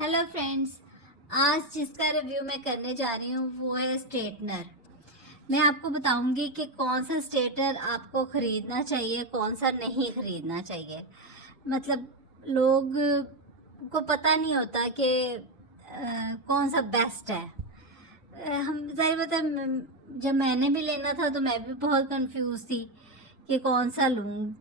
Hello friends, आज जिसका review मैं करने जा रही हूँ वो है स्ट्रेटनर। मैं आपको बताऊंगी कि कौन सा स्ट्रेटनर आपको ख़रीदना चाहिए, कौन सा नहीं ख़रीदना चाहिए। मतलब लोग को पता नहीं होता कि कौन सा बेस्ट है। हम ज़ाहिर बात है, जब मैंने भी लेना था तो मैं भी बहुत कंफ्यूज थी कि कौन सा लूँ।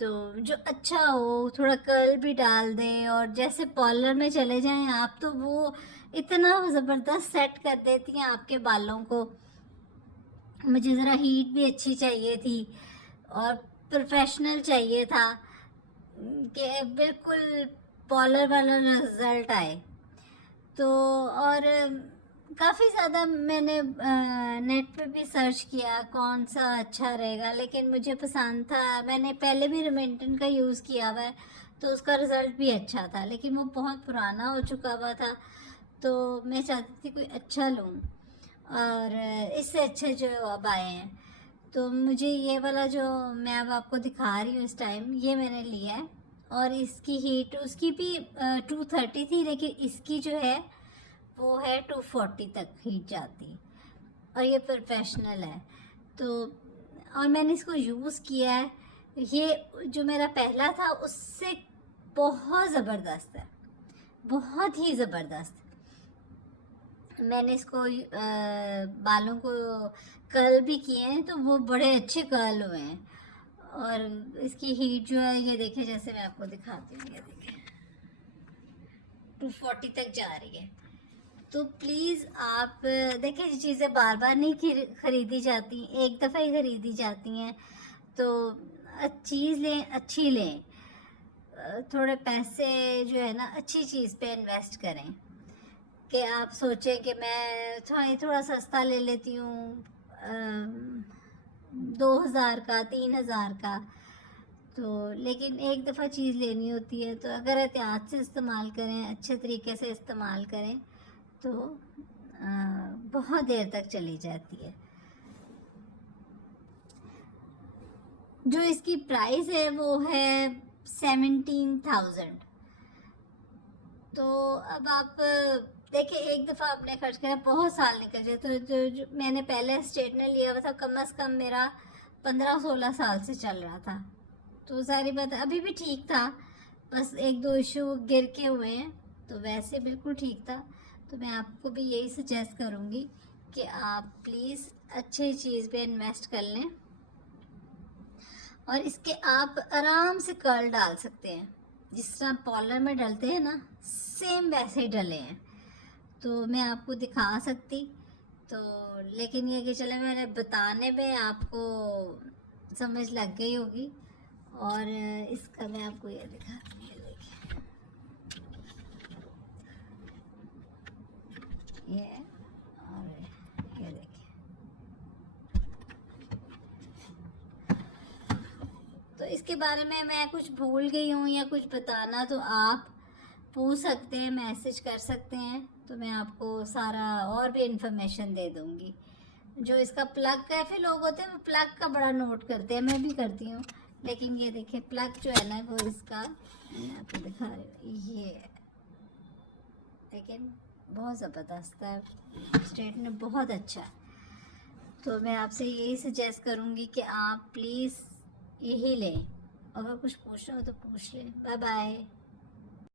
तो जो अच्छा हो, थोड़ा कर्ल भी डाल दें, और जैसे पार्लर में चले जाएं आप तो वो इतना ज़बरदस्त सेट कर देती हैं आपके बालों को। मुझे ज़रा हीट भी अच्छी चाहिए थी और प्रोफेशनल चाहिए था कि बिल्कुल पार्लर वाला रिज़ल्ट आए। तो और काफ़ी ज़्यादा मैंने नेट पे भी सर्च किया कौन सा अच्छा रहेगा, लेकिन मुझे पसंद था। मैंने पहले भी रिमेंटन का यूज़ किया हुआ है तो उसका रिज़ल्ट भी अच्छा था, लेकिन वो बहुत पुराना हो चुका हुआ था। तो मैं चाहती थी कोई अच्छा लूँ, और इससे अच्छे जो अब आए हैं। तो मुझे ये वाला जो मैं अब आपको दिखा रही हूँ इस टाइम, ये मैंने लिया है। और इसकी हीट उसकी भी 230 थी, लेकिन इसकी जो है वो है 240 तक हीट जाती, और ये प्रोफेशनल है। तो और मैंने इसको यूज़ किया है, ये जो मेरा पहला था उससे बहुत ज़बरदस्त है, बहुत ही ज़बरदस्त। मैंने इसको बालों को कर्ल भी किए हैं तो वो बड़े अच्छे कर्ल हुए हैं। और इसकी हीट जो है, ये देखें, जैसे मैं आपको दिखाती हूँ, ये देखें 240 तक जा रही है। तो प्लीज़ आप देखिए, ये चीज़ें बार बार नहीं ख़रीदी जाती, एक दफ़ा ही ख़रीदी जाती हैं। तो चीज़ लें, अच्छी लें। थोड़े पैसे जो है ना अच्छी चीज़ पे इन्वेस्ट करें, कि आप सोचें कि मैं थोड़ा सस्ता ले लेती हूँ, 2000 का, 3000 का। तो लेकिन एक दफ़ा चीज़ लेनी होती है, तो अगर एहतियात से इस्तेमाल करें, अच्छे तरीके से इस्तेमाल करें तो बहुत देर तक चली जाती है। जो इसकी प्राइस है वो है 17,000। तो अब आप देखिए, एक दफ़ा आपने खर्च करा, बहुत साल निकल जाए। तो जो मैंने पहले स्ट्रेटनर लिया हुआ था, कम से कम मेरा 15-16 साल से चल रहा था। तो सारी बात अभी भी ठीक था, बस एक दो इशू गिर के हुए हैं, तो वैसे बिल्कुल ठीक था। तो मैं आपको भी यही सजेस्ट करूँगी कि आप प्लीज़ अच्छी चीज़ पे इन्वेस्ट कर लें, और इसके आप आराम से कर्ल डाल सकते हैं, जिस तरह पार्लर में डलते हैं ना, सेम वैसे ही डले हैं। तो मैं आपको दिखा सकती, तो लेकिन ये कि चले मैंने बताने में आपको समझ लग गई होगी। और इसका मैं आपको ये दिखाती हूँ, ये देखिए, ये और ये देखिए। तो इसके बारे में मैं कुछ भूल गई हूँ या कुछ बताना, तो आप पूछ सकते हैं, मैसेज कर सकते हैं, तो मैं आपको सारा और भी इन्फॉर्मेशन दे दूँगी। जो इसका प्लग, कैफे लोग होते हैं वो प्लग का बड़ा नोट करते हैं, मैं भी करती हूँ, लेकिन ये देखिए प्लग जो है ना वो इसका, मैं आपको दिखा रही हूँ, ये लेकिन बहुत ज़बरदस्त है, स्ट्रेटनर बहुत अच्छा है। तो मैं आपसे यही सजेस्ट करूँगी कि आप प्लीज़ यही लें। अगर कुछ पूछना हो तो पूछ लें। Bye bye.